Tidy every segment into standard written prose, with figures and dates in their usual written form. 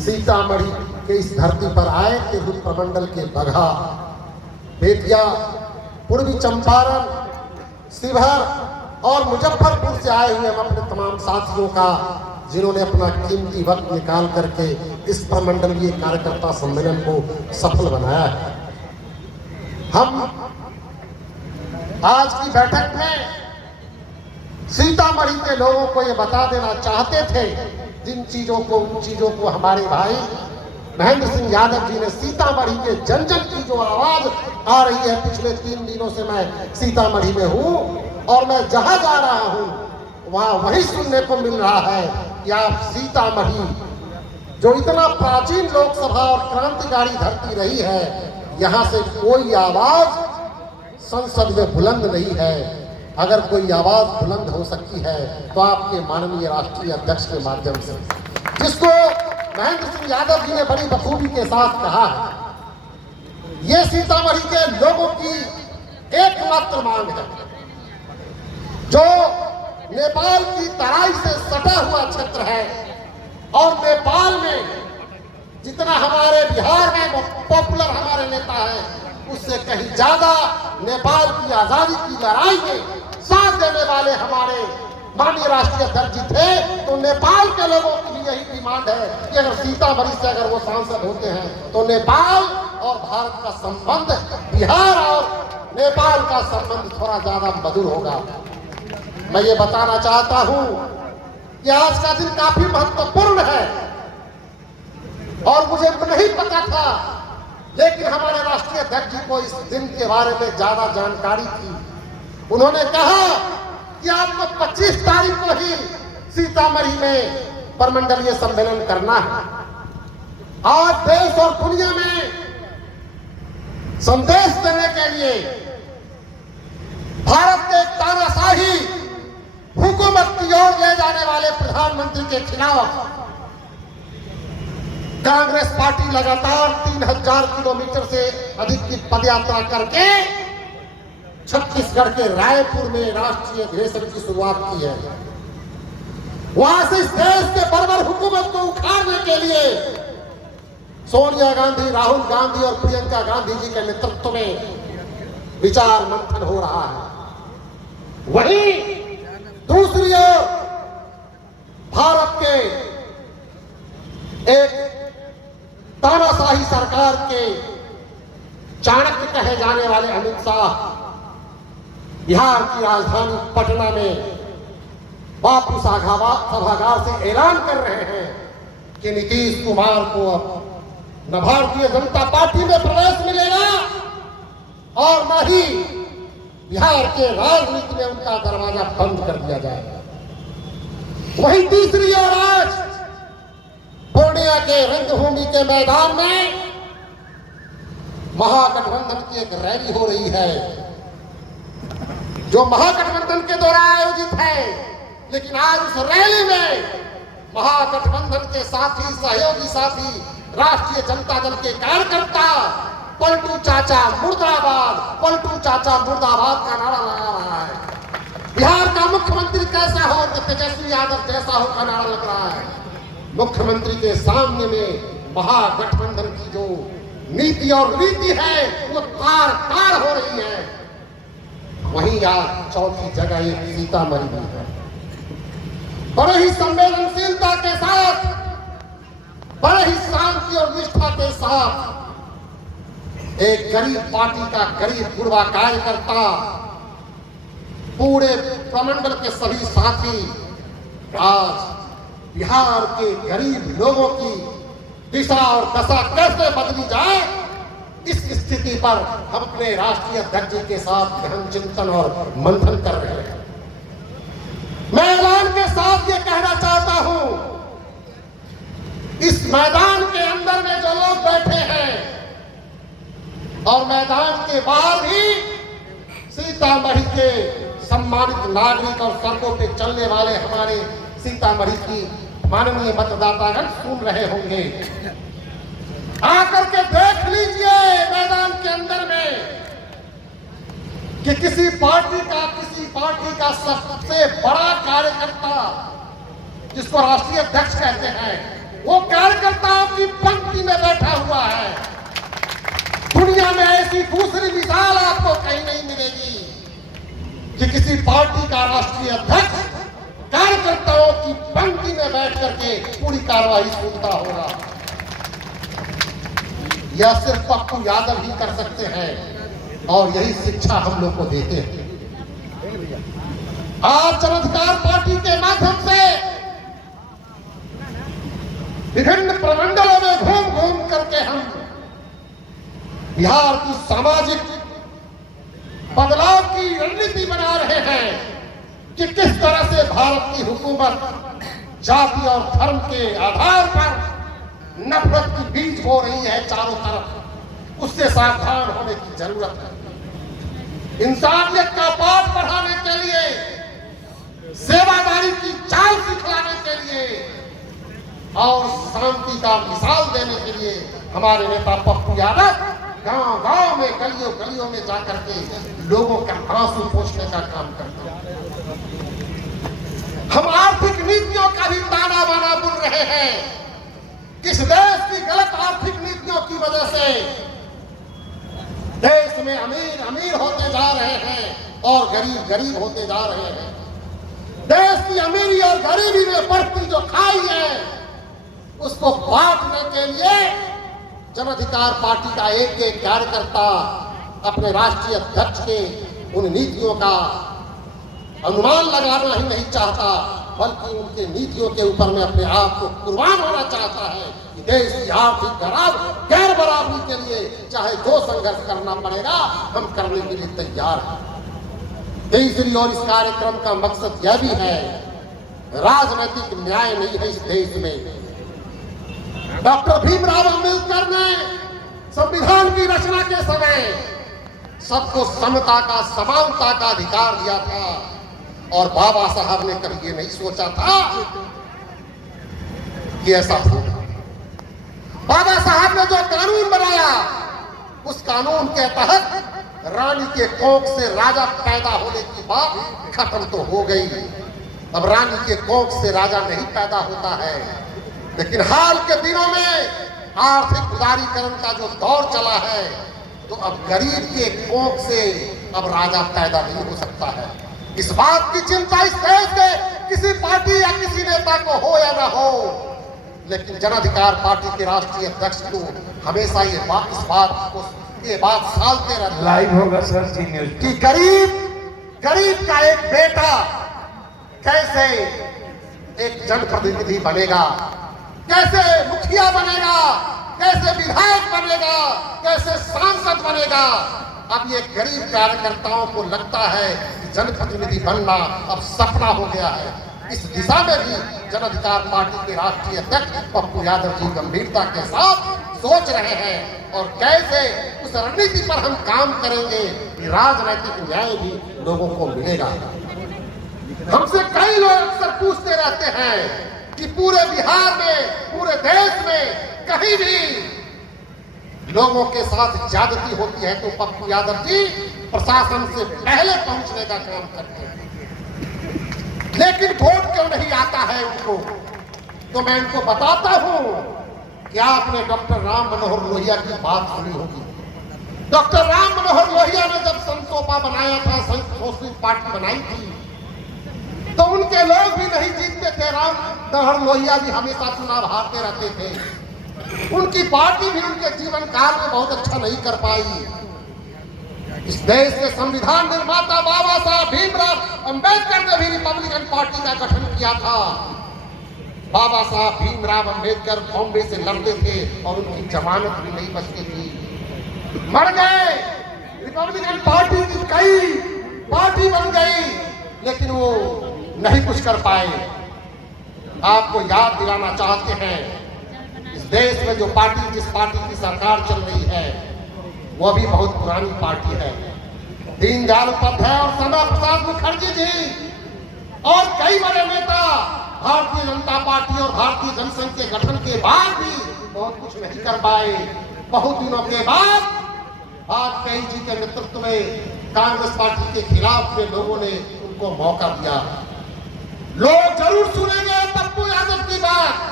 सीतामढ़ी के इस धरती पर आए थे। रुद्रप्रमंडल के बगहा, बेतिया, पूर्वी चंपारण, शिवहर और मुजफ्फरपुर से आए हुए हम अपने तमाम साथियों का, जिन्होंने अपना कीमती वक्त निकाल करके इस प्रमंडलीय कार्यकर्ता सम्मेलन को सफल बनाया है। हम आज की बैठक में सीतामढ़ी के लोगों को ये बता देना चाहते थे, जिन चीजों को हमारे भाई महेंद्र सिंह यादव जी ने सीतामढ़ी के जन जन की जो आवाज आ रही है, पिछले 3 दिनों से मैं सीतामढ़ी में हूं और मैं जहां जा रहा हूं वहां वही सुनने को मिल रहा है कि आप सीतामढ़ी, जो इतना प्राचीन लोकसभा और क्रांतिकारी धरती रही है, यहां से कोई आवाज संसद में बुलंद नहीं है। अगर कोई आवाज बुलंद हो सकती है तो आपके माननीय राष्ट्रीय अध्यक्ष के माध्यम से, जिसको महेंद्र सिंह यादव जी ने बड़ी बखूबी के साथ कहा है। ये सीतामढ़ी के लोगों की एकमात्र मांग है, जो नेपाल की तराई से सटा हुआ क्षेत्र है और नेपाल में जितना हमारे बिहार में पॉपुलर हमारे नेता है, उससे कहीं ज्यादा नेपाल की आजादी की लड़ाई में साथ देने वाले हमारे माननीय राष्ट्रीय अध्यक्ष जी थे। तो नेपाल के लोगों की भी यही डिमांड है कि अगर सीतामढ़ी से अगर वो सांसद होते हैं तो नेपाल और भारत का संबंध, बिहार और नेपाल का संबंध थोड़ा ज्यादा मधुर होगा। मैं ये बताना चाहता हूं कि आज का दिन काफी महत्वपूर्ण है और मुझे नहीं पता था, लेकिन हमारे राष्ट्रीय अध्यक्ष जी को इस दिन के बारे में ज्यादा जानकारी थी। उन्होंने कहा कि आपको 25 तारीख को ही सीतामढ़ी में प्रमंडलीय सम्मेलन करना है। आज देश और दुनिया में संदेश देने के लिए भारत के तानाशाही हुकूमत की ओर ले जाने वाले प्रधानमंत्री के खिलाफ कांग्रेस पार्टी लगातार 3000 किलोमीटर से अधिक की पदयात्रा करके छत्तीसगढ़ के रायपुर में राष्ट्रीय अधिवेशन की शुरुआत की है। वहां से इस देश के बर्बर हुकूमत को उखाड़ने के लिए सोनिया गांधी, राहुल गांधी और प्रियंका गांधी जी के नेतृत्व में विचार मंथन हो रहा है। वहीं दूसरी ओर भारत के एक तानाशाही सरकार के चाणक्य कहे जाने वाले अमित शाह बिहार की राजधानी पटना में बापू सभागार से ऐलान कर रहे हैं कि नीतीश कुमार को अब न भारतीय जनता पार्टी में प्रवेश मिलेगा और न ही बिहार के राजनीति में उनका दरवाजा बंद कर दिया जाएगा। वहीं तीसरी ओर आज पूर्णिया के रंगभूमि के मैदान में महागठबंधन की एक रैली हो रही है, जो महागठबंधन के द्वारा आयोजित है। लेकिन आज उस रैली में महागठबंधन के साथी, सहयोगी साथी, राष्ट्रीय जनता दल के कार्यकर्ता पलटू चाचा मुर्दाबाद, पलटू चाचा मुर्दाबाद का नारा लगा रहा है। बिहार का मुख्यमंत्री कैसा हो, तेजस्वी यादव जैसा हो का नारा लग रहा है। मुख्यमंत्री के सामने में महागठबंधन की जो नीति और रीति है वो तार तार हो रही है। वहीं आज चौथी जगह एक सीतामढ़ी में है। बड़े ही संवेदनशीलता के साथ, बड़े ही शांति और निष्ठा के साथ एक गरीब पार्टी का गरीब पूर्वा कार्यकर्ता, पूरे प्रमंडल के सभी साथी आज बिहार के गरीब लोगों की दिशा और दशा कैसे बदली जाए, इस स्थिति पर हम अपने राष्ट्रीय अध्यक्ष जी के साथ गहन चिंतन और मंथन कर रहे हैं। मैं ऐलान के साथ ये कहना चाहता हूं, इस मैदान के अंदर में जो लोग बैठे हैं और मैदान के बाहर भी सीतामढ़ी के सम्मानित नागरिक और सड़कों पे चलने वाले हमारे सीतामढ़ी की माननीय मतदातागण सुन रहे होंगे। आकर के देख लीजिए मैदान के अंदर में कि किसी पार्टी का सबसे बड़ा कार्यकर्ता, जिसको राष्ट्रीय अध्यक्ष कहते हैं, वो कार्यकर्ताओं ऐसी दूसरी मिसाल आपको कहीं नहीं मिलेगी कि किसी पार्टी का राष्ट्रीय अध्यक्ष कार्यकर्ताओं की पंक्ति में बैठ करके पूरी कार्रवाई सुनता होगा। यह सिर्फ पप्पू यादव ही कर सकते हैं और यही शिक्षा हम लोग को देते हैं। आज जन अधिकार पार्टी के माध्यम से विभिन्न प्रमंडलों में घूम घूम करके हम बिहार की सामाजिक बदलाव की रणनीति बना रहे हैं कि किस तरह से भारत की हुकूमत जाति और धर्म के आधार पर नफरत की बीज बो रही है चारों तरफ। उससे सावधान होने की जरूरत है। इंसानियत का पाठ पढ़ाने के लिए, सेवादारी की चाल सिखलाने के लिए और शांति का मिसाल देने के लिए हमारे नेता पप्पू यादव गांव गांव में, गलियों गलियों में जाकर के लोगों का आंसू पोंछने का काम करते हैं। हम आर्थिक नीतियों का भी ताना बाना बुन रहे हैं। किस देश की गलत आर्थिक नीतियों की वजह से देश में अमीर अमीर होते जा रहे हैं और गरीब गरीब होते जा रहे हैं। देश की अमीरी और गरीबी में बढ़ती जो खाई है उसको बांटने के लिए जन अधिकार पार्टी का एक एक कार्यकर्ता अपने राष्ट्रीय अध्यक्ष के उन नीतियों का अनुमान लगाना ही नहीं चाहता, बल्कि उनके नीतियों के ऊपर में अपने आप को कुर्बान होना चाहता है कि देश की आर्थिक गैर बराबरी के लिए चाहे जो संघर्ष करना पड़ेगा हम करने के लिए तैयार हैं। तीसरी ओर इस कार्यक्रम का मकसद यह भी है, राजनीतिक न्याय नहीं है इस देश में। डॉक्टर भीमराव अंबेडकर ने संविधान की रचना के समय सबको समता का, समानता का अधिकार दिया था और बाबा साहब ने कभी ये नहीं सोचा था कि ऐसा होगा। बाबा साहब ने जो कानून बनाया उस कानून के तहत रानी के कोख से राजा पैदा होने की बात खत्म तो हो गई। अब रानी के कोख से राजा नहीं पैदा होता है, लेकिन हाल के दिनों में आर्थिक उदारीकरण का जो दौर चला है तो अब गरीब के कोख से अब राजा पैदा नहीं हो सकता है। इस बात की चिंता इस देश के किसी पार्टी या किसी नेता को हो या ना हो, लेकिन जन अधिकार पार्टी के राष्ट्रीय अध्यक्ष को हमेशा ये बात सालते रहते लाइव होगा सर जी न्यूज कि गरीब का एक बेटा कैसे एक जनप्रतिनिधि बनेगा, कैसे मुखिया बनेगा, कैसे विधायक बनेगा, कैसे सांसद बनेगा। अब ये गरीब कार्यकर्ताओं को लगता है कि जनप्रतिनिधि बनना अब सपना हो गया है। इस दिशा में भी जन अधिकार पार्टी के राष्ट्रीय अध्यक्ष पप्पू यादव जी गंभीरता के साथ सोच रहे हैं और कैसे उस रणनीति पर हम काम करेंगे कि राजनीतिक न्याय भी लोगों को मिलेगा। हमसे कई लोग अक्सर पूछते रहते हैं कि पूरे बिहार में, पूरे देश में कहीं भी लोगों के साथ ज्यादती होती है तो पप्पू यादव जी प्रशासन से पहले पहुंचने का काम करते हैं, लेकिन वोट क्यों नहीं आता है उनको। तो मैं इनको बताता हूं कि आपने डॉक्टर राम मनोहर लोहिया की बात सुनी होगी। डॉक्टर राम मनोहर लोहिया ने जब संतोपा बनाया था, संयुक्त सोशलिस्ट पार्टी बनाई थी, तो उनके लोग भी नहीं जीतते थे। राम मनोहर लोहिया भी हमेशा चुनाव हारते रहते थे। उनकी पार्टी भी उनके जीवन काल में बहुत अच्छा नहीं कर पाई। इस देश के संविधान निर्माता बाबा साहब भीमराव अंबेडकर ने भी रिपब्लिकन पार्टी का गठन किया था। बाबा साहब भीमराव अंबेडकर बॉम्बे से लड़ते थे और उनकी जमानत भी नहीं बचती थी, मर गए। रिपब्लिकन पार्टी की कई पार्टी बन गई, लेकिन वो नहीं कुछ कर पाए। आपको याद दिलाना चाहते हैं, इस देश में जो पार्टी, जिस पार्टी की सरकार चल रही है वो भी बहुत पुरानी पार्टी है। दीनदयाल उपाध्याय और श्यामा प्रसाद मुखर्जी जी और कई बड़े नेता भारतीय जनता पार्टी और भारतीय जनसंघ के गठन के बाद भी बहुत कुछ नहीं कर पाए। बहुत दिनों के बाद वाजपेयी जी के नेतृत्व में कांग्रेस पार्टी के खिलाफ में लोगों ने उनको मौका दिया। लोग जरूर सुनेंगे पप्पू यादव की बात,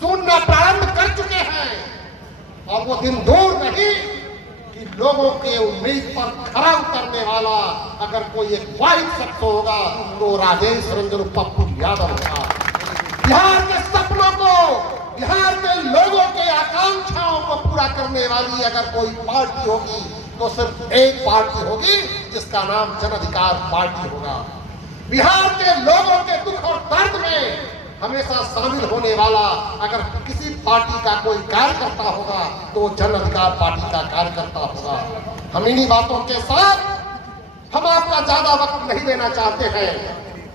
सुनना प्रारंभ कर चुके हैं और वो दिन दूर नहीं कि कि लोगों के उम्मीद पर खरा उतरने वाला अगर कोई एक वाहिद शख्स होगा तो राजेश रंजन पप्पू यादव होगा। बिहार के सपनों को, बिहार के लोगों के आकांक्षाओं को पूरा करने वाली अगर कोई पार्टी होगी तो सिर्फ एक पार्टी होगी जिसका नाम जन अधिकार पार्टी होगा। बिहार के लोगों के दुख और दर्द में हमेशा शामिल होने वाला अगर किसी पार्टी का कोई कार्यकर्ता होगा तो जन अधिकार पार्टी का कार्यकर्ता होगा। हम इन्हीं बातों के साथ हम आपका ज्यादा वक्त नहीं लेना चाहते हैं।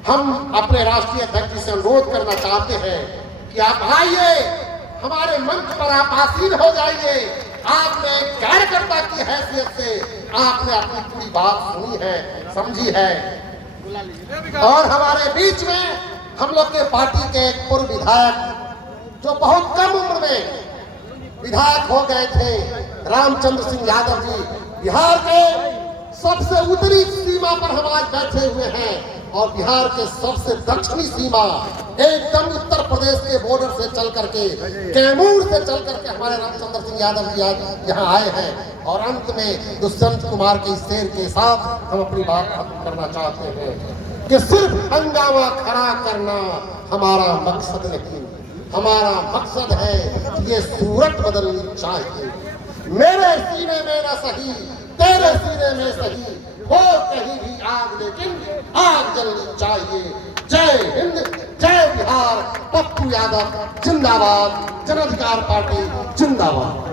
हम अपने राष्ट्रीय अध्यक्ष जी से अनुरोध करना चाहते हैं कि आप आइए, हमारे मंच पर आप आसीन हो जाइए। आपने कार्यकर्ता की हैसियत से आपने अपनी पूरी बात सुनी है, समझी है। और हमारे बीच में हम लोग के पार्टी के एक पूर्व विधायक जो बहुत कम उम्र में विधायक हो गए थे, रामचंद्र सिंह यादव जी, बिहार के सबसे उत्तरी सीमा पर हम आज बैठे हुए हैं और बिहार के सबसे दक्षिणी सीमा एकदम उत्तर प्रदेश के बॉर्डर से चल करके, कैमूर से चल करके हमारे रामचंद्र सिंह यादव जी आज यहाँ आए हैं। और अंत में दुष्यंत कुमार के शेर के साथ हम अपनी बात खत्म करना चाहते हैं कि सिर्फ हंगामा खड़ा करना हमारा मकसद नहीं, हमारा मकसद है कि ये सूरत बदलनी चाहिए। मेरे सीने में न सही, तेरे सीने में सही, हो कहीं भी आग लेकिन आग जलनी चाहिए। जय हिंद, जय बिहार, पप्पू यादव जिंदाबाद, जन अधिकार पार्टी जिंदाबाद।